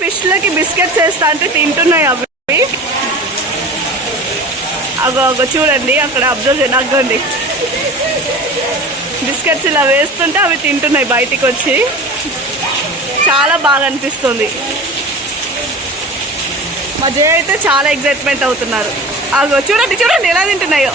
ఫిష్లకి biscuits వేస్తా అంటే తింటున్నాయి అవి. అగో అగో చూడండి అక్కడ అబ్జర్వ్ చేయండి. అగ్గండి బిస్కెట్స్ ఇలా వేస్తుంటే అవి తింటున్నాయి బయటికి వచ్చి. చాలా బాగా అనిపిస్తుంది. మా జయ అయితే చాలా ఎగ్జైట్మెంట్ అవుతున్నారు. అగో చూడండి చూడండి ఎలా తింటున్నాయో.